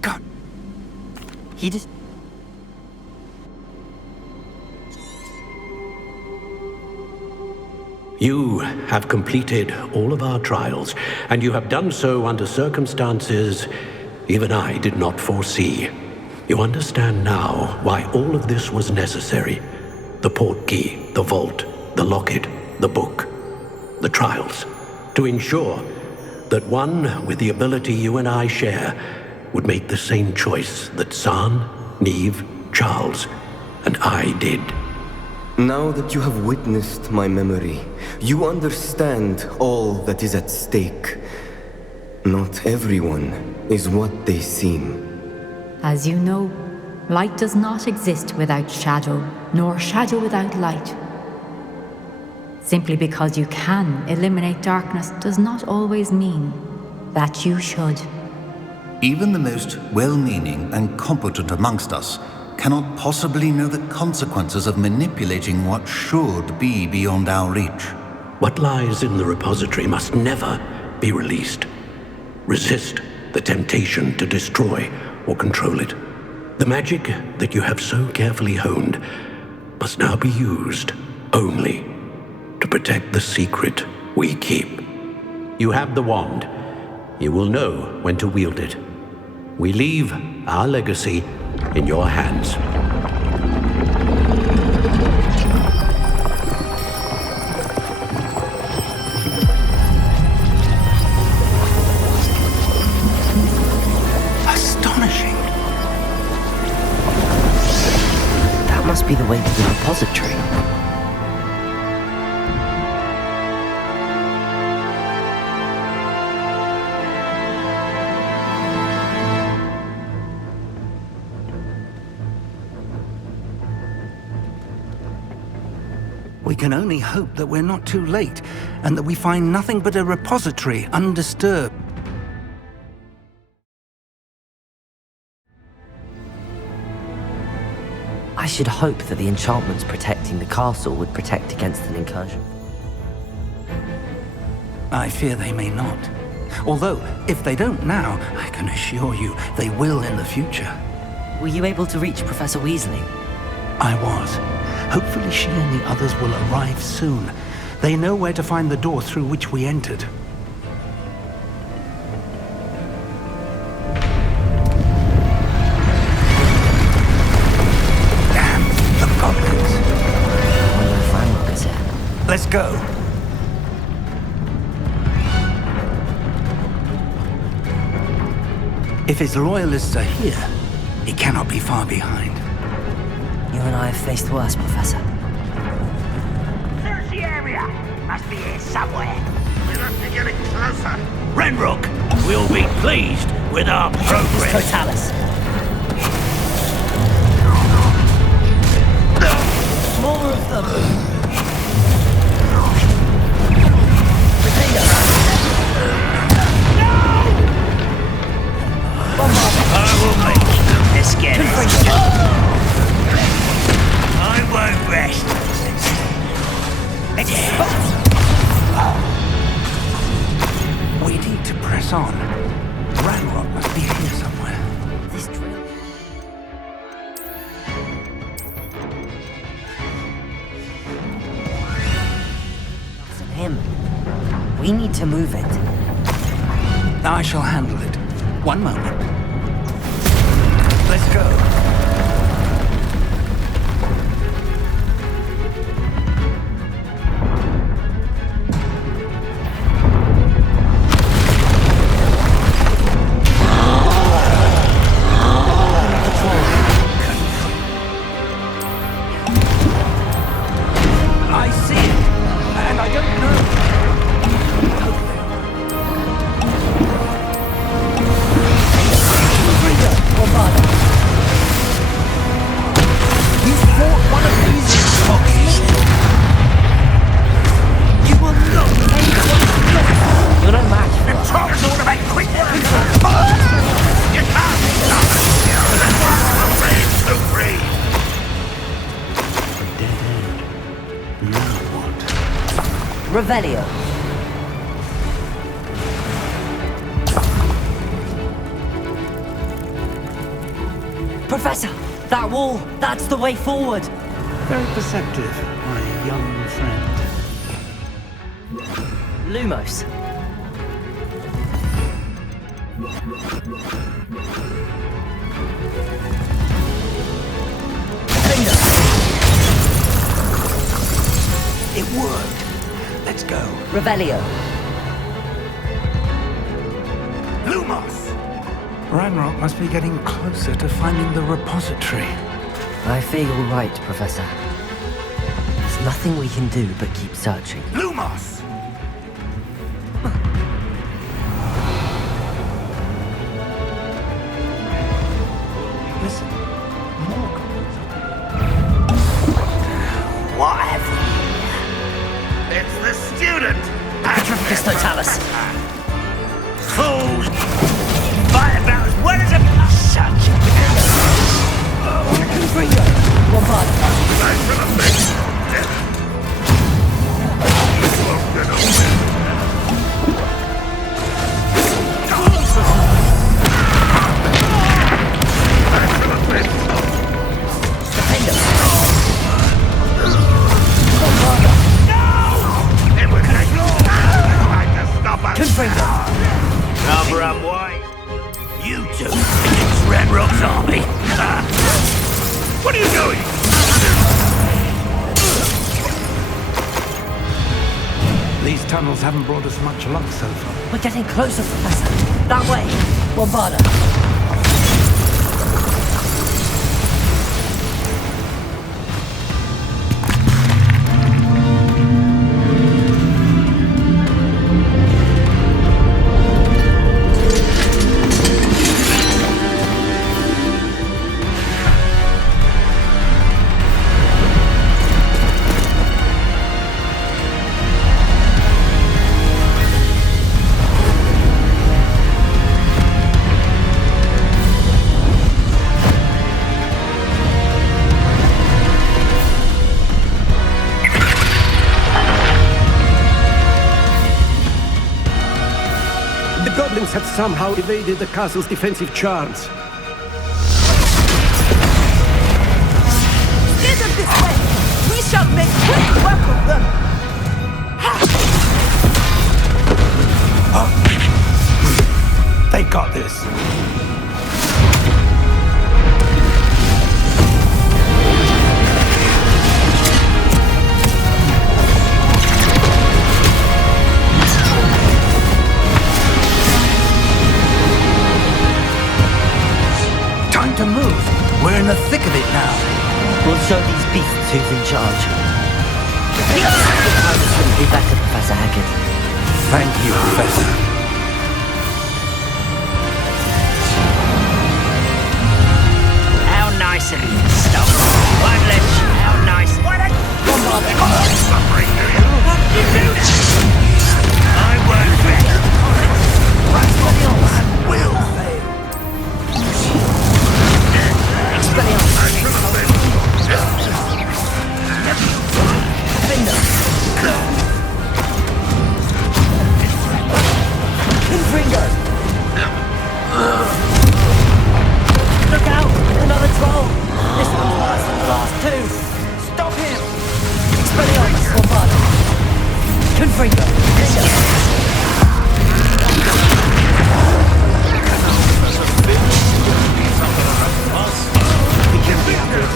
God. He just... You have completed all of our trials, and you have done so under circumstances even I did not foresee. You understand now why all of this was necessary. The portkey, the vault, the locket, the book, the trials. To ensure that one with the ability you and I share would make the same choice that San, Neve, Charles, and I did. Now that you have witnessed my memory, you understand all that is at stake. Not everyone is what they seem. As you know, light does not exist without shadow, nor shadow without light. Simply because you can eliminate darkness does not always mean that you should. Even the most well-meaning and competent amongst us cannot possibly know the consequences of manipulating what should be beyond our reach. What lies in the repository must never be released. Resist the temptation to destroy or control it. The magic that you have so carefully honed must now be used only to protect the secret we keep. You have the wand. You will know when to wield it. We leave our legacy in your hands. Astonishing. That must be the way to the repository. We can only hope that we're not too late, and that we find nothing but a repository undisturbed. I should hope that the enchantments protecting the castle would protect against an incursion. I fear they may not. Although, if they don't now, I can assure you they will in the future. Were you able to reach Professor Weasley? I was. Hopefully she and the others will arrive soon. They know where to find the door through which we entered. Damn, the goblins. I wonder if Ranrok is here. Let's go. If his loyalists are here, he cannot be far behind. You and I have faced worse, Professor. Search the area! Must be here somewhere. We'll have to get it closer. Ranrok will be pleased with our progress. Totalis. More of them. I will make this get it. I won't rest. We need to press on. Ranrok must be here somewhere. This drill. It's him. We need to move it. I shall handle it. One moment. Let's go. I see it, and I don't know. You fought one of these You will not take one. You're no match for us. Talk's all about quick work. You can't stop us. Afraid to breathe. Dead end. Now what? Revelio. Professor! That wall! That's the way forward! Very perceptive, my young friend. Lumos. Finger! It worked. Let's go. Revelio. Lumos! Ranrok must be getting closer to finding the repository. I fear you're right, Professor. There's nothing we can do but keep searching. Lumos! Listen, more goblins. What have we here? It's the student! Pistotalis. Fools! Fight about as well as a such! Confringo. Bombard. Cover up, white. You two against Ranrok's army. What are you doing? These tunnels haven't brought us much luck so far. We're getting closer, Professor. That way. Bombarda. Have somehow evaded the castle's defensive charms. Steer them this way! We shall make quick work of them! They got this. To move. We're in the thick of it now. We'll show these beasts who's in charge. This wouldn't be better, Professor Hackett. Thank you, Professor. How nice of you to stop. One less. How nice. What a... Suffering, do you? You do that. I won't better. Will fail. Look out! Another troll! This one's worse than the last two! Stop him! Expelliarmus, Bombarda! Confringo! We can be under it.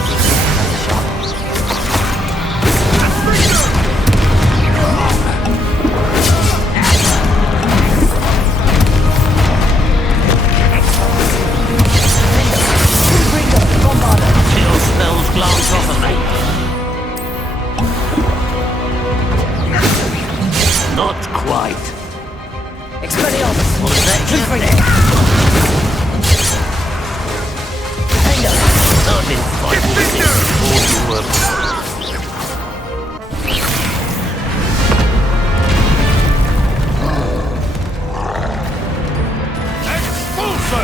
Chill spells glance off of me. Not quite. Expelliarmus! Was that Confringo! I've been fighting with this before you were... Expulso!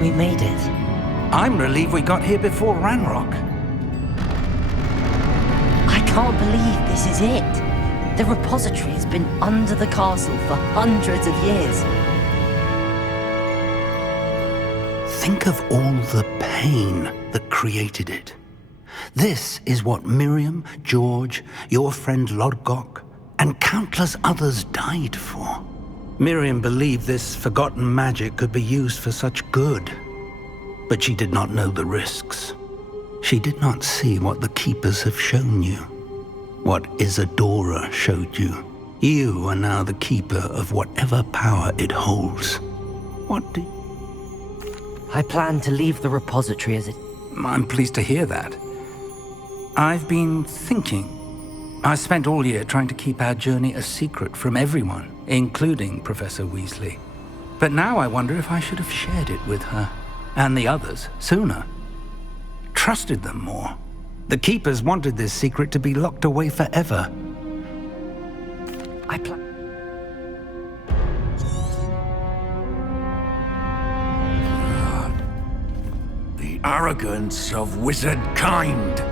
We made it. I'm relieved we got here before Ranrok. I can't believe this is it. The repository has been under the castle for hundreds of years. Think of all the pain that created it. This is what Miriam, George, your friend Lodgok, and countless others died for. Miriam believed this forgotten magic could be used for such good, but she did not know the risks. She did not see what the Keepers have shown you, what Isadora showed you. You are now the Keeper of whatever power it holds. What do... I plan to leave the repository as it... I'm pleased to hear that. I've been thinking. I spent all year trying to keep our journey a secret from everyone, including Professor Weasley. But now I wonder if I should have shared it with her, and the others, sooner. Trusted them more. The Keepers wanted this secret to be locked away forever. I plan... The arrogance of wizard kind.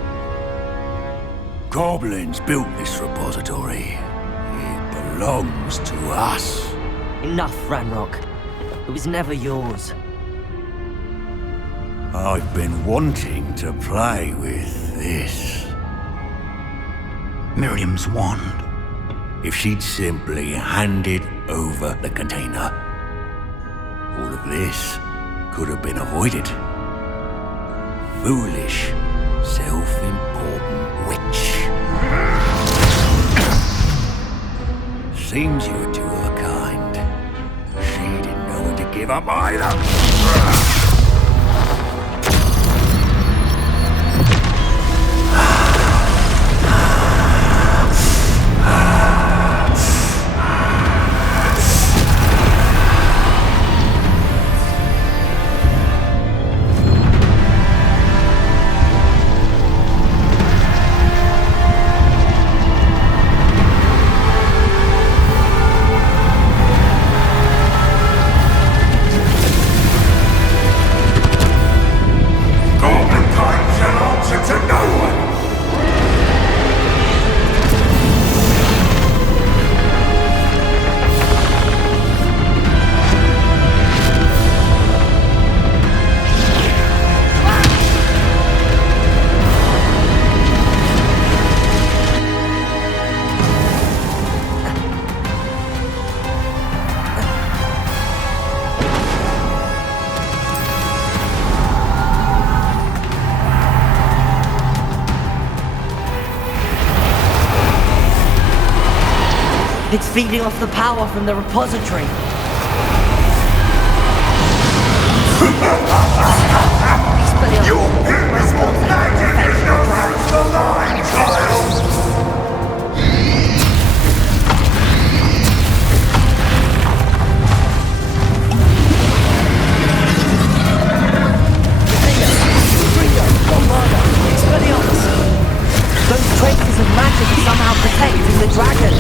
Goblins built this repository. It belongs to us. Enough, Ranrok. It was never yours. I've been wanting to play with this. Miriam's wand. If she'd simply handed over the container, all of this could have been avoided. Foolish, self-important witch. Seems you were two of a kind. She didn't know when to give up either. It's feeding off the power from the repository. Your beautiful magic is no match for mine, child! Those traces of magic are somehow protecting the dragon.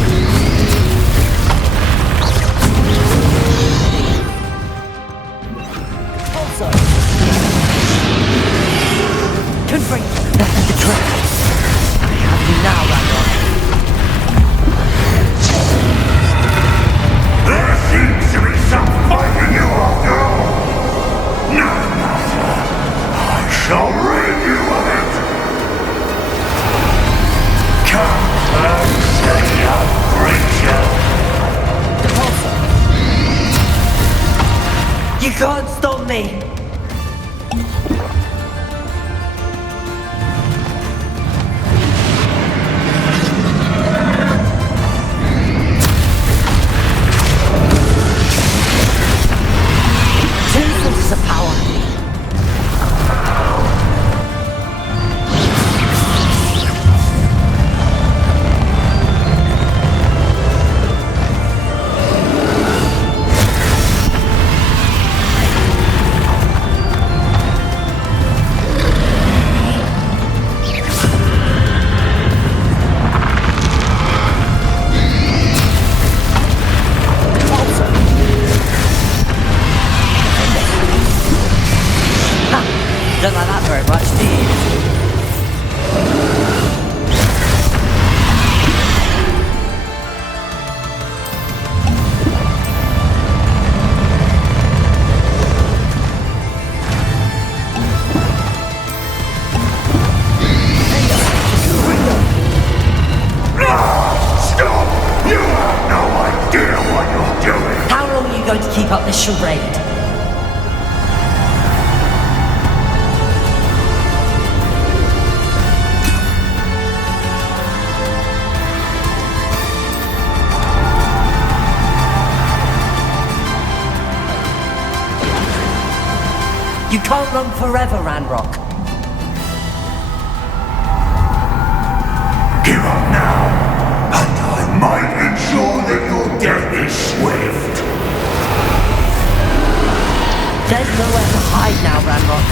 Also, confront the dragon. I have you now, Ranrok. There seems to be some fight in you after all. No matter. I shall rid you of it. Come closer, young creature. You can't stop me! Two sources of power. Don't like that very much, do you? Stop! You have no idea what you're doing! How long are you going to keep up this charade? You can't run forever, Ranrok. Give up now, and I might ensure that your death is swift. There's nowhere to hide now, Ranrok.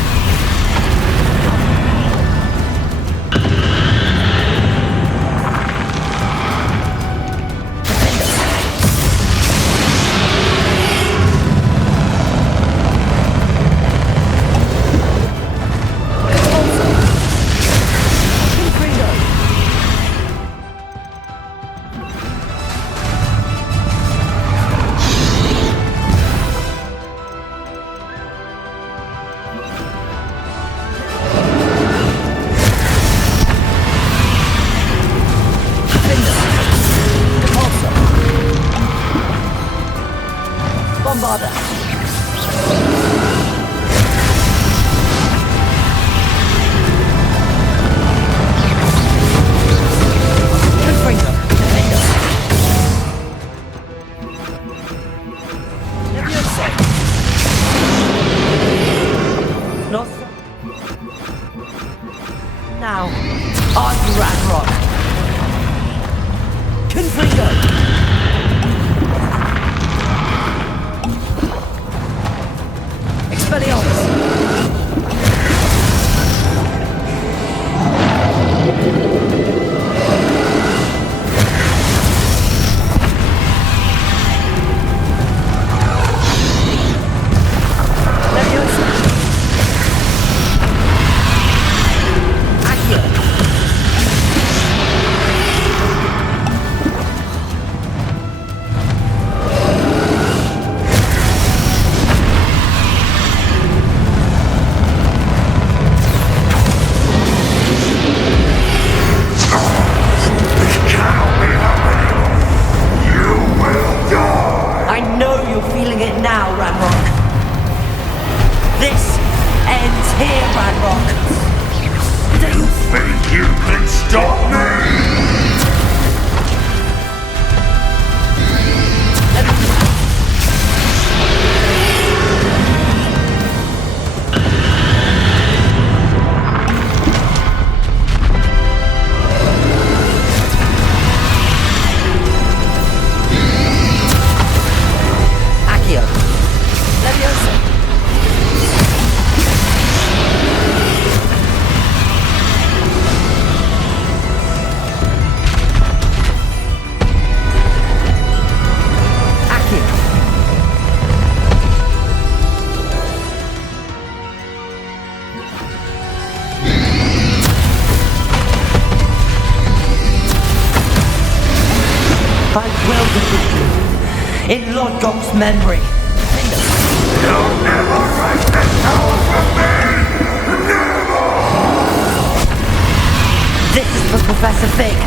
Now, on Ranrok. Confringo. Expelliarmus. In Lord Gok's memory. You'll never write this power from me! Never! This is for Professor Fig.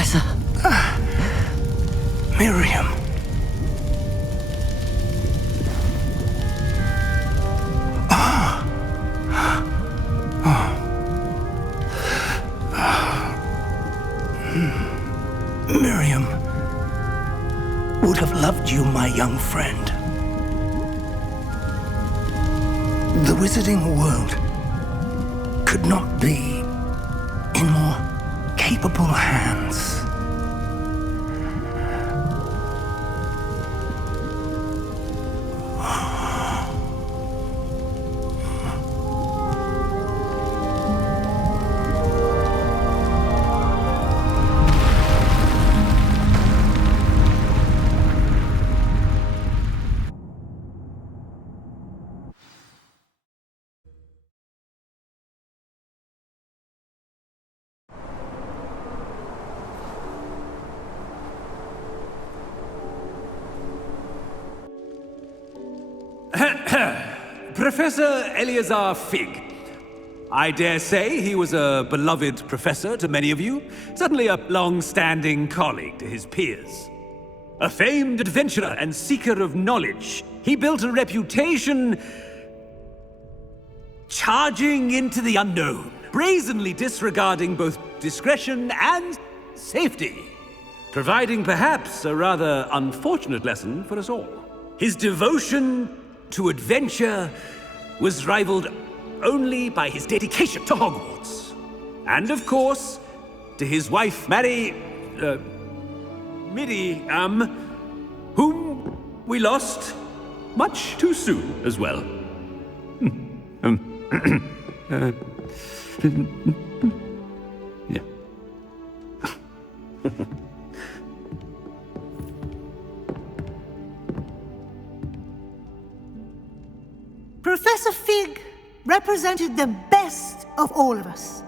Professor. Miriam. Miriam would have loved you, my young friend. The wizarding world could not be in more capable hands. Professor Elazar Fig. I dare say he was a beloved professor to many of you, certainly a long-standing colleague to his peers. A famed adventurer and seeker of knowledge, he built a reputation charging into the unknown, brazenly disregarding both discretion and safety, providing perhaps a rather unfortunate lesson for us all. His devotion to adventure was rivaled only by his dedication to Hogwarts. And of course, to his wife, Miriam, whom we lost much too soon as well. Yeah. Professor Fig represented the best of all of us.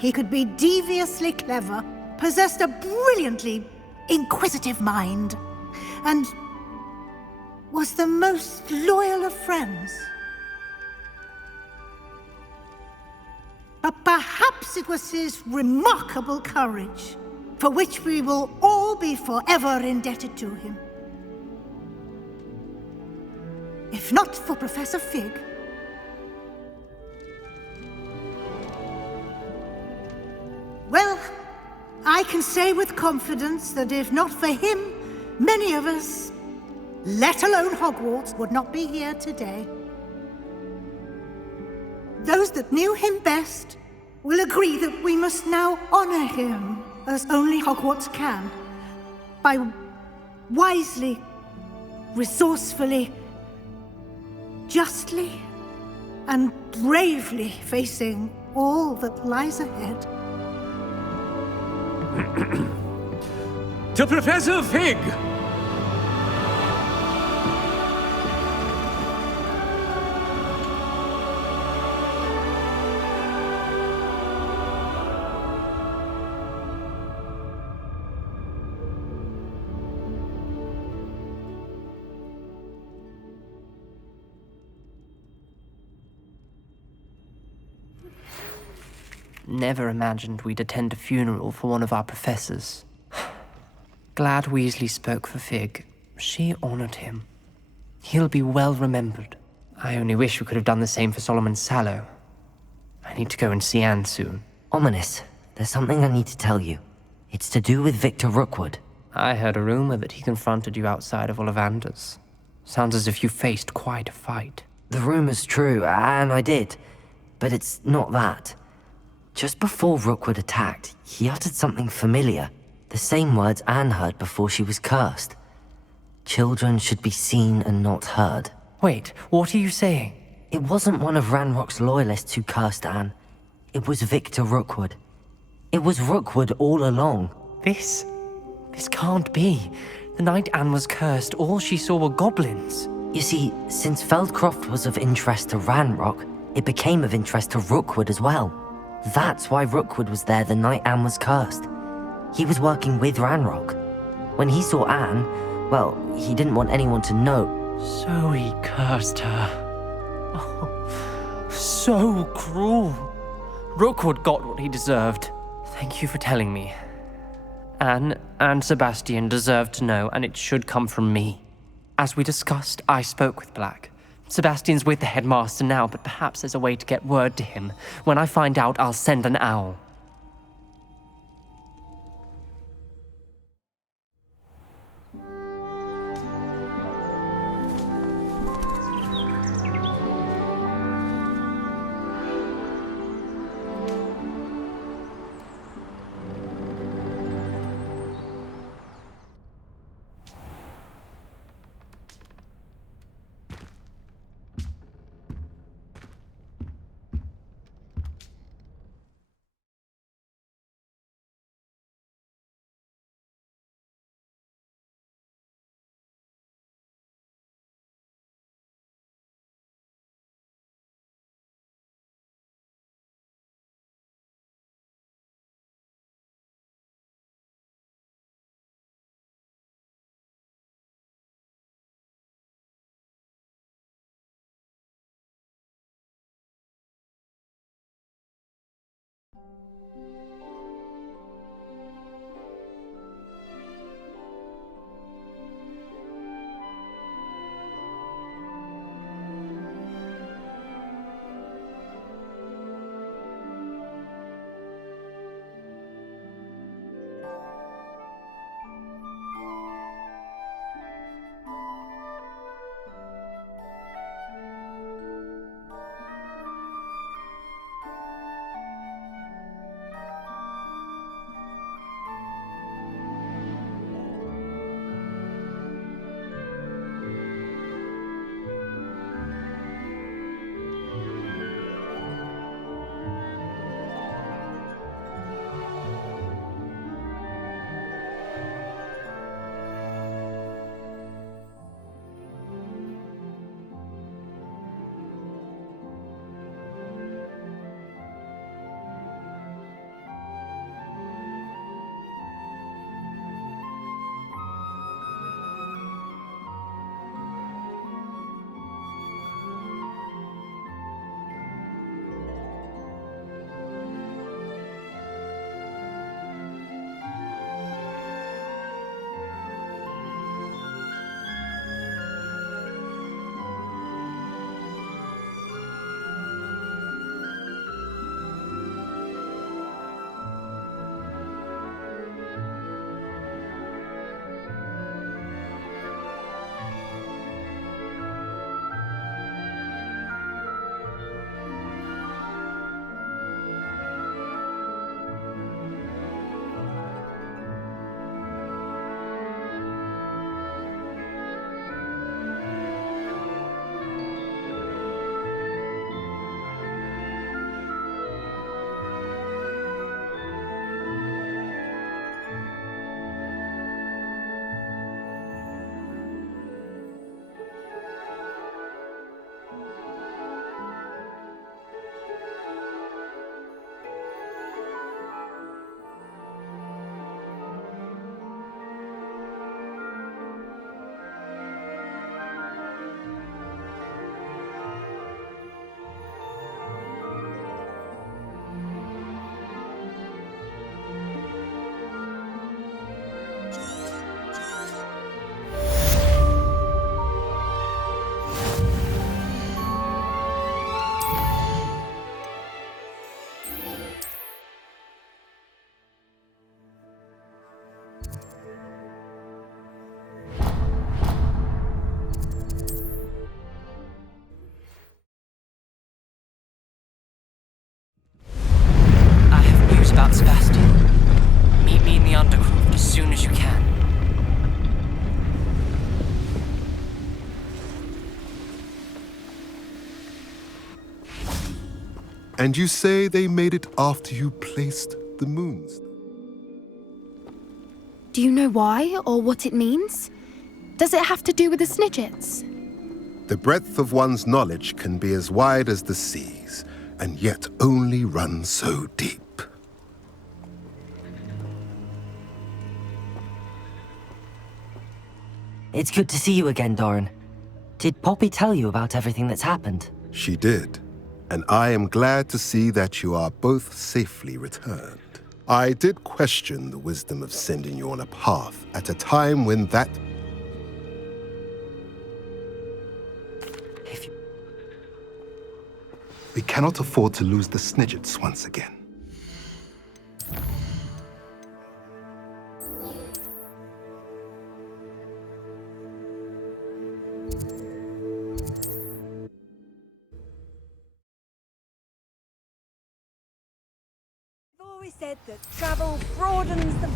He could be deviously clever, possessed a brilliantly inquisitive mind, and was the most loyal of friends. But perhaps it was his remarkable courage, for which we will all be forever indebted to him. If not for Professor Fig, well, I can say with confidence that if not for him, many of us, let alone Hogwarts, would not be here today. Those that knew him best will agree that we must now honor him as only Hogwarts can, by wisely, resourcefully, justly, and bravely facing all that lies ahead. To Professor Fig! Never imagined we'd attend a funeral for one of our professors. Glad Weasley spoke for Fig. She honored him. He'll be well remembered. I only wish we could have done the same for Solomon Sallow. I need to go and see Anne soon. Ominous. There's something I need to tell you. It's to do with Victor Rookwood. I heard a rumor that he confronted you outside of Ollivander's. Sounds as if you faced quite a fight. The rumor's true, and I did. But it's not that. Just before Rookwood attacked, he uttered something familiar. The same words Anne heard before she was cursed. Children should be seen and not heard. Wait, what are you saying? It wasn't one of Ranrock's loyalists who cursed Anne. It was Victor Rookwood. It was Rookwood all along. This can't be. The night Anne was cursed, all she saw were goblins. You see, since Feldcroft was of interest to Ranrock, it became of interest to Rookwood as well. That's why Rookwood was there the night Anne was cursed. He was working with Ranrock. When he saw Anne, well, he didn't want anyone to know. So he cursed her. Oh, so cruel. Rookwood got what he deserved. Thank you for telling me. Anne and Sebastian deserve to know, and it should come from me. As we discussed, I spoke with Black. Sebastian's with the headmaster now, but perhaps there's a way to get word to him. When I find out, I'll send an owl. About Sebastian. Meet me in the Undercroft as soon as you can. And you say they made it after you placed the moons? Do you know why, or what it means? Does it have to do with the Snidgets? The breadth of one's knowledge can be as wide as the seas, and yet only run so deep. It's good to see you again, Doran. Did Poppy tell you about everything that's happened? She did, and I am glad to see that you are both safely returned. I did question the wisdom of sending you on a path at a time when that... We cannot afford to lose the Snidgets once again. I've always said that travel broadens the...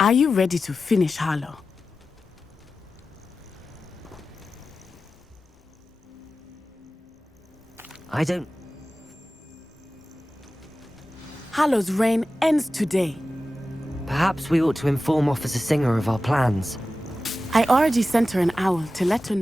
Are you ready to finish Harlow? I don't... Harlow's reign ends today. Perhaps we ought to inform Officer Singer of our plans. I already sent her an owl to let her know.